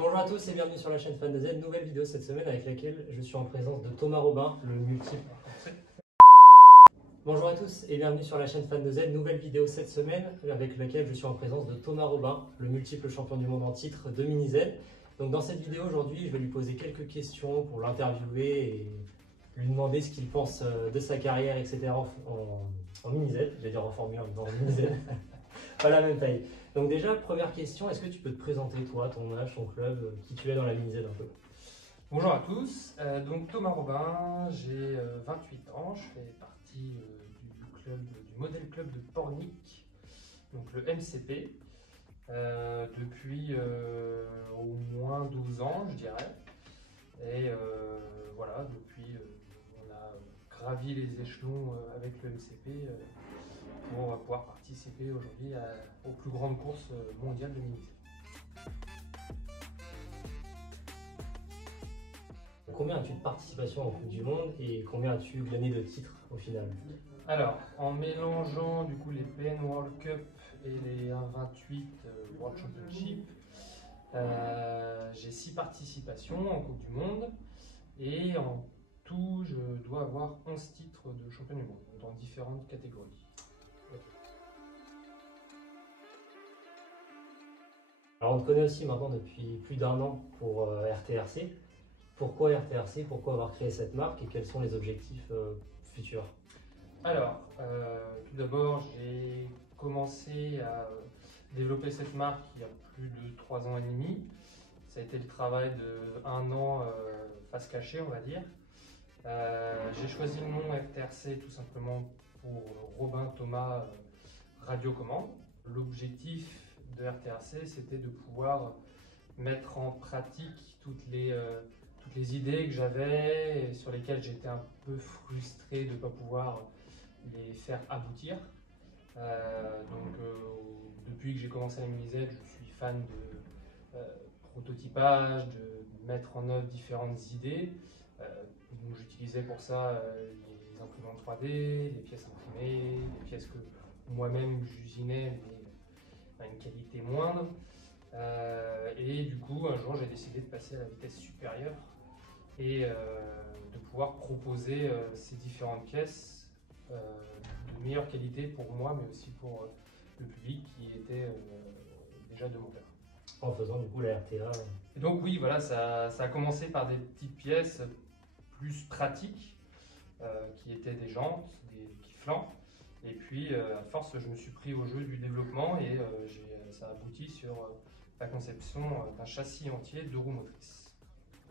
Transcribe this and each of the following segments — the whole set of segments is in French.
Bonjour à tous et bienvenue sur la chaîne Fan de Z, nouvelle vidéo cette semaine avec laquelle je suis en présence de Thomas Robin, le multiple. Bonjour à tous et bienvenue sur la chaîne Fan de Z, nouvelle vidéo cette semaine avec laquelle je suis en présence de Thomas Robin, le multiple champion du monde en titre de Mini Z. Donc dans cette vidéo aujourd'hui, je vais lui poser quelques questions pour l'interviewer et lui demander ce qu'il pense de sa carrière, etc. en Mini Z, j'allais dire en Formule 1, mais en Mini Z. Pas la même taille. Donc déjà, première question, est-ce que tu peux te présenter toi, ton âge, ton club, qui tu es dans la Mini Z un peu? Bonjour à tous, donc Thomas Robin, j'ai 28 ans, je fais partie du modèle club de Pornic, donc le MCP, depuis au moins 12 ans je dirais. Et voilà, depuis on a gravi les échelons avec le MCP pour pouvoir participer aujourd'hui aux plus grandes courses mondiales de mini. Combien as-tu de participations en Coupe du Monde et combien as-tu glané de titres au final? Alors, en mélangeant du coup les PN World Cup et les 1,28 World Championship, j'ai 6 participations en Coupe du Monde et en tout, je dois avoir 11 titres de champion du monde dans différentes catégories. Alors on te connaît aussi maintenant depuis plus d'un an pour RTRC. Pourquoi RTRC? Pourquoi avoir créé cette marque et quels sont les objectifs futurs? Alors, tout d'abord, j'ai commencé à développer cette marque il y a plus de 3 ans et demi. Ça a été le travail de 1 an face cachée, on va dire. J'ai choisi le nom RTRC tout simplement pour Robin Thomas Radiocommande. L'objectif de RTRC, c'était de pouvoir mettre en pratique toutes les idées que j'avais et sur lesquelles j'étais un peu frustré de ne pas pouvoir les faire aboutir. Depuis que j'ai commencé la Mini Z, je suis fan de prototypage, de mettre en œuvre différentes idées. Donc j'utilisais pour ça les imprimantes 3D, les pièces imprimées, les pièces que moi-même j'usinais mais à une qualité moindre. Et du coup, un jour, j'ai décidé de passer à la vitesse supérieure et de pouvoir proposer ces différentes pièces de meilleure qualité pour moi, mais aussi pour le public qui était déjà demandeur. En faisant du coup la RTA. Et donc oui, voilà, ça a commencé par des petites pièces plus pratiques, qui étaient des jantes, des flancs. Et puis à force, je me suis pris au jeu du développement et ça a abouti sur la conception d'un châssis entier de roues motrices.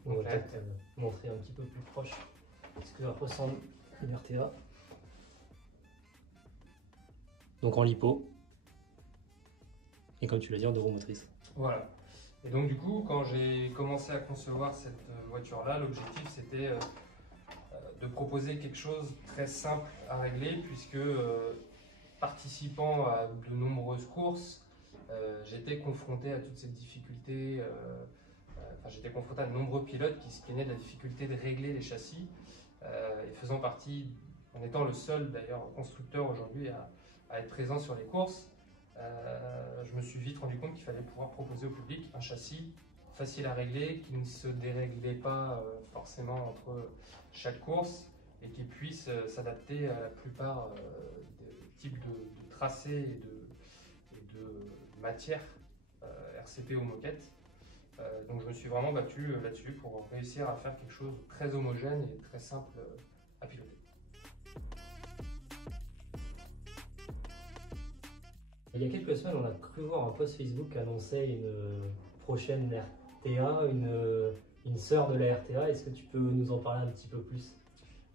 On va peut-être montrer un petit peu plus proche ce que ressemble une RTA. Donc en lipo. Et comme tu l'as dit, en deux roues motrices. Voilà. Et donc du coup, quand j'ai commencé à concevoir cette voiture-là, l'objectif c'était de proposer quelque chose de très simple à régler, puisque participant à de nombreuses courses, j'étais confronté à toutes ces difficultés. J'étais confronté à de nombreux pilotes qui se plaignaient de la difficulté de régler les châssis, et faisant partie, en étant le seul d'ailleurs constructeur aujourd'hui à être présent sur les courses, je me suis vite rendu compte qu'il fallait pouvoir proposer au public un châssis facile à régler, qui ne se déréglait pas forcément entre chaque course et qui puisse s'adapter à la plupart des types de tracés et de matières RCP ou moquettes. Donc je me suis vraiment battu là-dessus pour réussir à faire quelque chose de très homogène et très simple à piloter. Il y a quelques semaines, on a cru voir un post Facebook qui annonçait une prochaine RTA, une sœur de la RTA. Est-ce que tu peux nous en parler un petit peu plus?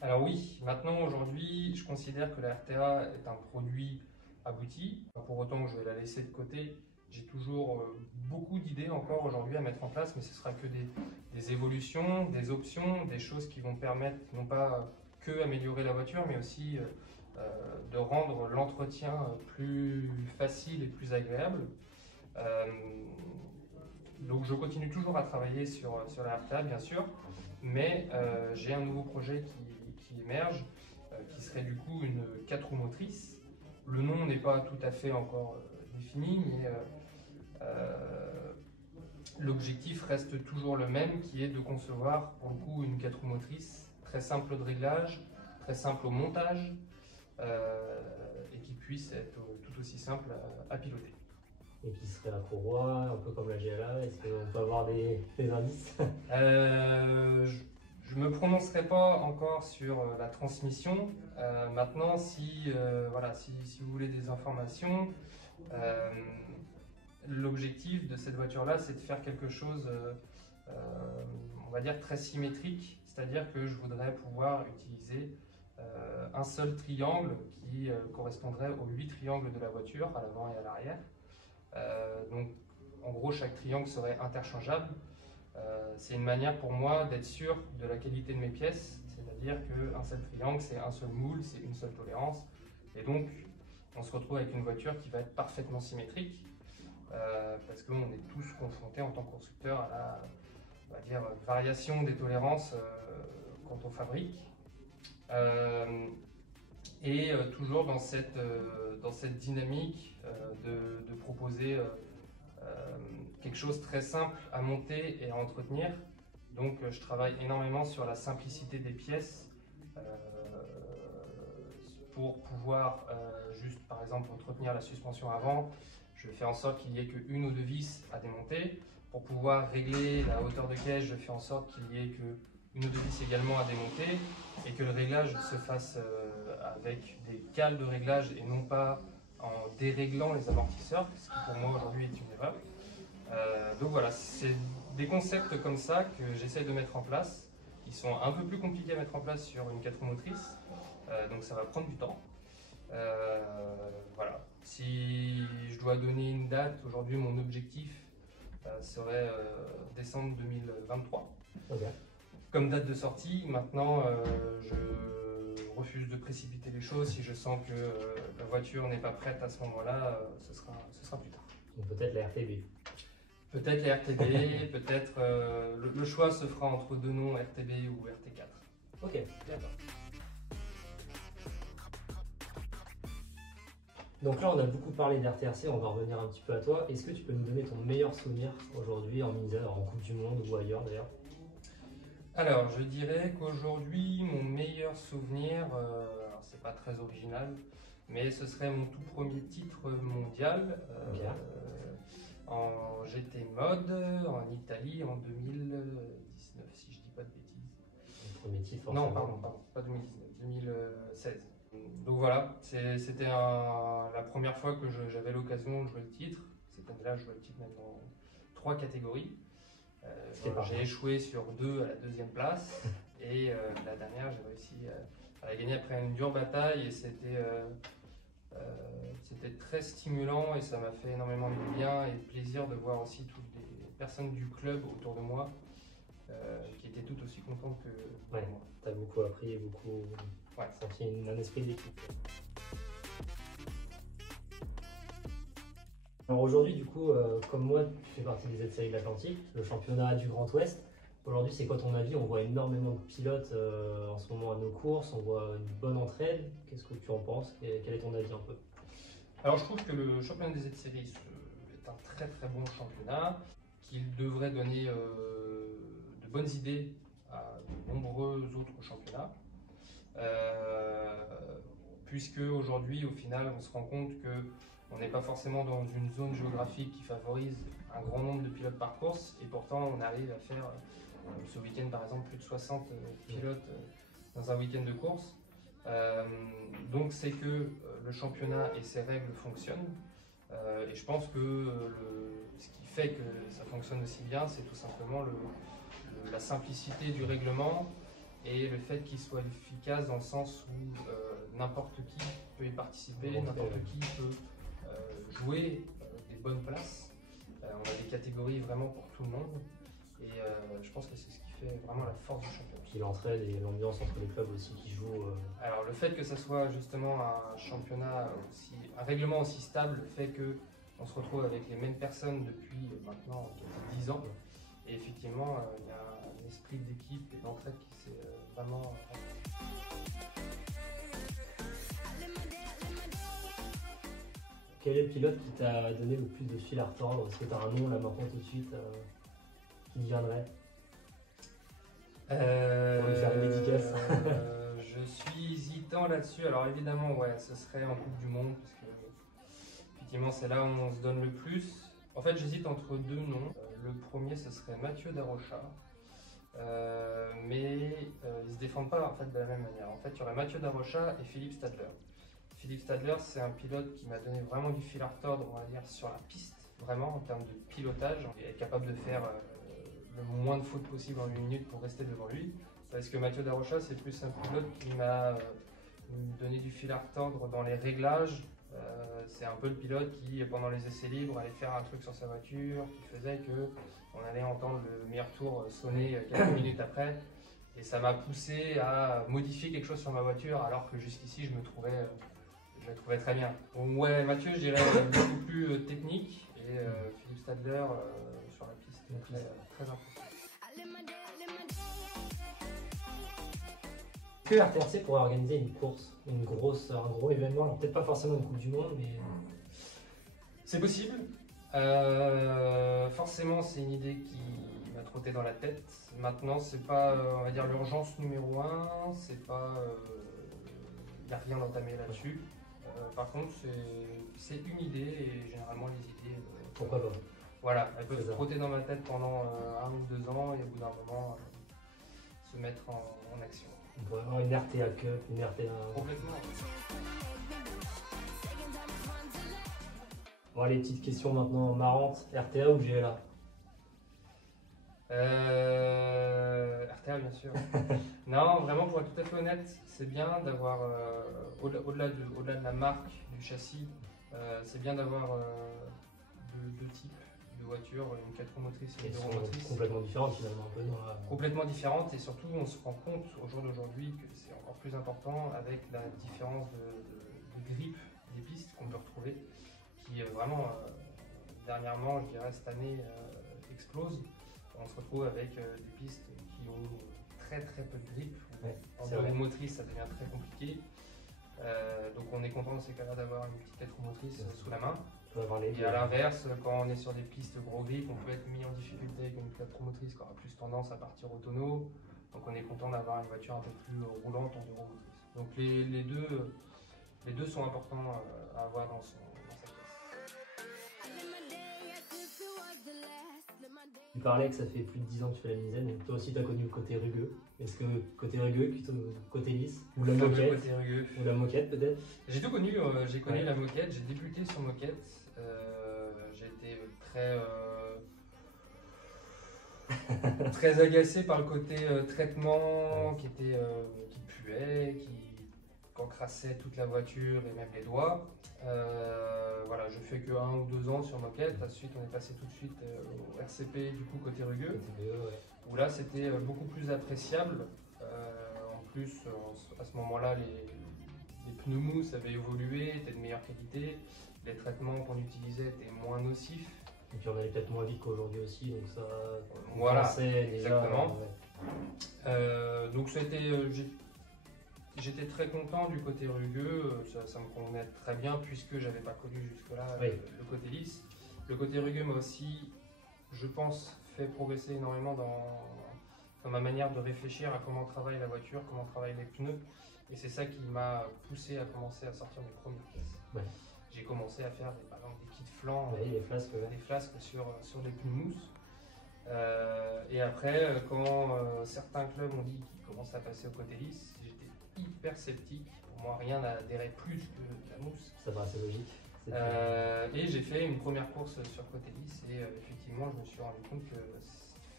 Alors oui, maintenant aujourd'hui, je considère que la RTA est un produit abouti. Pour autant que je vais la laisser de côté, j'ai toujours beaucoup d'idées encore aujourd'hui à mettre en place, mais ce sera que des évolutions, des options, des choses qui vont permettre non pas que améliorer la voiture, mais aussi de rendre l'entretien plus facile et plus agréable. Donc je continue toujours à travailler sur la RTA bien sûr, mais j'ai un nouveau projet qui émerge, qui serait du coup une 4 roues motrices. Le nom n'est pas tout à fait encore défini, mais l'objectif reste toujours le même, qui est de concevoir pour le coup une 4 roues motrices très simple de réglage, très simple au montage et qui puisse être tout aussi simple à piloter. Et qui serait la courroie, un peu comme la GLA, est-ce qu'on peut avoir des indices? Je ne me prononcerai pas encore sur la transmission. Maintenant, voilà, si vous voulez des informations, l'objectif de cette voiture-là, c'est de faire quelque chose, on va dire, très symétrique. C'est-à-dire que je voudrais pouvoir utiliser un seul triangle qui correspondrait aux 8 triangles de la voiture, à l'avant et à l'arrière. Donc, en gros, chaque triangle serait interchangeable. C'est une manière pour moi d'être sûr de la qualité de mes pièces, c'est-à-dire qu'un seul triangle, c'est un seul moule, c'est une seule tolérance. Et donc, on se retrouve avec une voiture qui va être parfaitement symétrique, parce qu'on est tous confrontés en tant que constructeur à la, on va dire, variation des tolérances quand on fabrique. Toujours dans cette dynamique de proposer quelque chose de très simple à monter et à entretenir. Donc je travaille énormément sur la simplicité des pièces pour pouvoir juste par exemple entretenir la suspension avant. Je fais en sorte qu'il n'y ait qu'une ou deux vis à démonter. Pour pouvoir régler la hauteur de caisse, je fais en sorte qu'il n'y ait qu'une ou deux vis également à démonter et que le réglage se fasse avec des cales de réglage et non pas en déréglant les amortisseurs, ce qui pour moi aujourd'hui est une erreur. Donc voilà, c'est des concepts comme ça que j'essaie de mettre en place. Ils sont un peu plus compliqués à mettre en place sur une 4 roues motrices, donc ça va prendre du temps. Voilà. Si je dois donner une date, aujourd'hui mon objectif serait décembre 2023. Okay. Comme date de sortie. Maintenant, je refuse de précipiter les choses. Si je sens que la voiture n'est pas prête à ce moment-là, ce sera plus tard. Donc peut-être la RTB. Peut-être la RTB, peut-être le choix se fera entre deux noms, RTB ou RT4. Ok, d'accord. Donc là, on a beaucoup parlé d'RTRC, on va revenir un petit peu à toi. Est-ce que tu peux nous donner ton meilleur souvenir aujourd'hui en mini-Z, en Coupe du Monde ou ailleurs d'ailleurs? Alors, je dirais qu'aujourd'hui, mon meilleur souvenir, c'est pas très original, mais ce serait mon tout premier titre mondial Okay. en GT Mode en Italie en 2019, si je dis pas de bêtises. Ton premier titre, forcément. Non, pardon, pas 2019, 2016. Donc voilà, c'était la première fois que j'avais l'occasion de jouer le titre. Cette année-là, je jouais le titre même dans 3 catégories. J'ai échoué sur 2 à la 2e place et la dernière, j'ai réussi à la gagner après une dure bataille et c'était très stimulant et ça m'a fait énormément de bien et de plaisir de voir aussi toutes les personnes du club autour de moi qui étaient toutes aussi contentes que ouais, moi. Tu as beaucoup appris et beaucoup senti un esprit d'équipe. Alors aujourd'hui, du coup, comme moi, tu fais partie des Z-Séries de l'Atlantique, le championnat du Grand Ouest. Aujourd'hui, c'est quoi ton avis? On voit énormément de pilotes en ce moment à nos courses, on voit une bonne entraide. Qu'est-ce que tu en penses? Quel est ton avis un peu? Alors je trouve que le championnat des Z-Séries est un très très bon championnat, qu'il devrait donner de bonnes idées à de nombreux autres championnats. Puisque aujourd'hui, au final, on se rend compte qu'on n'est pas forcément dans une zone géographique qui favorise un grand nombre de pilotes par course, et pourtant on arrive à faire ce week-end par exemple plus de 60 pilotes dans un week-end de course. Donc c'est que le championnat et ses règles fonctionnent, et je pense que ce qui fait que ça fonctionne aussi bien, c'est tout simplement la simplicité du règlement et le fait qu'il soit efficace dans le sens où n'importe qui peut y participer, n'importe qui peut jouer des bonnes places. On a des catégories vraiment pour tout le monde et je pense que c'est ce qui fait vraiment la force du championnat. Puis l'entraide et l'ambiance entre les clubs aussi qui jouent. Alors le fait que ça soit justement un championnat aussi, un règlement aussi stable fait que on se retrouve avec les mêmes personnes depuis maintenant quasi 10 ans. Et effectivement, il y a un esprit d'équipe et d'entraide qui s'est vraiment... Quel est le pilote qui t'a donné le plus de fil à retordre? Est-ce que tu as un nom là maintenant tout de suite? qui viendrait Pour lui faire une dédicace. Je suis hésitant là-dessus. Alors évidemment, ouais, ce serait en Coupe du Monde, parce que effectivement, c'est là où on se donne le plus. En fait, j'hésite entre deux noms. Le premier, ce serait Mathieu Darocha. Mais ils se défendent pas en fait de la même manière. En fait, il y aurait Mathieu Darocha et Philippe Stadler. Philippe Stadler, c'est un pilote qui m'a donné vraiment du fil à retordre, on va dire, sur la piste, vraiment en termes de pilotage. Il est capable de faire le moins de fautes possible en 8 minutes pour rester devant lui. Parce que Mathieu Darocha, c'est plus un pilote qui m'a donné du fil à retordre dans les réglages. C'est un peu le pilote qui, pendant les essais libres, allait faire un truc sur sa voiture, qui faisait que on allait entendre le meilleur tour sonner quelques minutes après. Et ça m'a poussé à modifier quelque chose sur ma voiture, alors que jusqu'ici, je la trouvais très bien. Donc ouais, Mathieu, je dirais beaucoup plus technique, et Philippe Stadler sur la piste, très important. Est-ce que RTRC pourrait organiser une course, un gros événement, alors peut-être pas forcément une Coupe du Monde, mais... C'est possible. Forcément, c'est une idée qui m'a trotté dans la tête. Maintenant, c'est pas, on va dire, l'urgence numéro 1. C'est pas, il n'y a rien d'entamé là-dessus. Par contre, c'est une idée, et généralement les idées. Pourquoi pas? Voilà, elles peuvent trotter dans ma tête pendant 1 ou 2 ans, et au bout d'un moment, se mettre en action. On pourrait avoir une RTA Cup, une RTA... Complètement. Bon, les petites questions maintenant marrantes. RTA ou GLA? RTA, bien sûr. Non, vraiment, pour être tout à fait honnête, c'est bien d'avoir, au-delà de la marque, du châssis, c'est bien d'avoir deux types de voitures, une 4 roues motrices et une 2 roues motrices. Complètement différentes finalement. Un peu dans la... Complètement différentes, et surtout, on se rend compte au jour d'aujourd'hui que c'est encore plus important avec la différence de grip des pistes qu'on peut retrouver, qui vraiment, dernièrement, je dirais cette année, explose. On se retrouve avec des pistes qui ont très peu de grip. Ouais, en 2 roues motrices, ça devient très compliqué. Donc on est content dans ces cas-là d'avoir une petite 4 roues motrices sous la main. Et à l'inverse, quand on est sur des pistes gros grip, on peut être mis en difficulté avec une 4 roues motrices qui aura plus tendance à partir au tonneau. Donc on est content d'avoir une voiture un peu plus roulante en 2 roues motrices. Donc les deux sont importants à avoir dans sa classe. Tu parlais que ça fait plus de 10 ans que tu fais la Minizen, donc toi aussi tu as connu le côté rugueux. Est-ce que côté rugueux, côté lisse, ou la moquette, côté rugueux. Ou la moquette peut-être? J'ai tout connu, j'ai connu la moquette, j'ai débuté sur moquette, j'ai été très agacé par le côté traitement qui puait, qui encrassait toute la voiture et même les doigts. Voilà, je fais que 1 ou 2 ans sur moquette. Ensuite, on est passé tout de suite au RCP, du coup côté rugueux, où là c'était beaucoup plus appréciable. En plus, à ce moment-là, les pneus mousse avaient évolué, étaient de meilleure qualité, les traitements qu'on utilisait étaient moins nocifs. Et puis on allait peut-être moins vite qu'aujourd'hui aussi, donc ça... Voilà, déjà, exactement. Donc j'étais très content du côté rugueux, ça me convenait très bien puisque j'avais pas connu jusque-là le côté lisse. Le côté rugueux m'a aussi, je pense, fait progresser énormément dans ma manière de réfléchir à comment travaille la voiture, comment travaillent les pneus. Et c'est ça qui m'a poussé à commencer à sortir mes premières pièces. Ouais. J'ai commencé à faire par exemple des kits flancs, des flasques sur des pneus mousse. Et après, quand certains clubs ont dit qu'ils commençaient à passer au côté lisse, j'étais hyper sceptique. Pour moi, rien n'adhérait plus que la mousse. Ça paraissait logique. Et j'ai fait une première course sur côté lisse, et effectivement, je me suis rendu compte que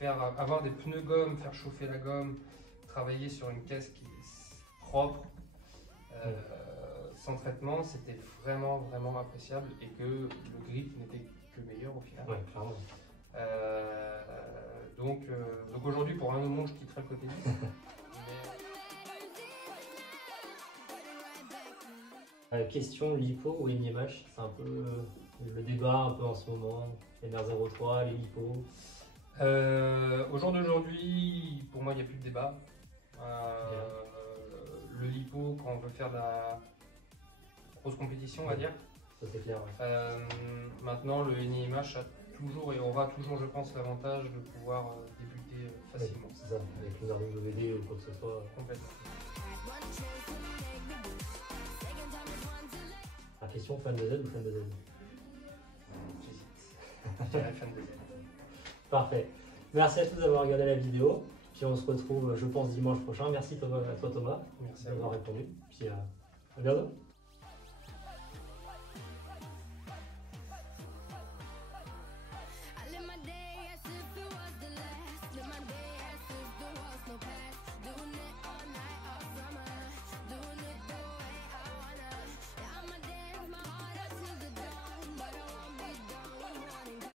avoir des pneus gomme, faire chauffer la gomme, travailler sur une caisse qui est propre, sans traitement, c'était vraiment appréciable, et que le grip n'était que meilleur au final. Ouais, clairement. Donc aujourd'hui, pour un au monde, je quitterai le côté lisse. Question lipo ou NIMH, c'est un peu le débat un peu en ce moment. NR03, les lipo. Au jour d'aujourd'hui, pour moi, il n'y a plus de débat. Le lipo, quand on veut faire de la grosse compétition, on va dire. Ça c'est clair. Maintenant, le NIMH a toujours et aura toujours, je pense, l'avantage de pouvoir débuter facilement. Oui, c'est ça, avec une RWD ou quoi que ce soit. Complètement. La question, fan de Z ou fan de Z? J'hésite. Je dirais fan de Z. Parfait. Merci à tous d'avoir regardé la vidéo. Puis on se retrouve, je pense, dimanche prochain. Merci à toi Thomas Merci à vous. d'avoir répondu. Puis à bientôt.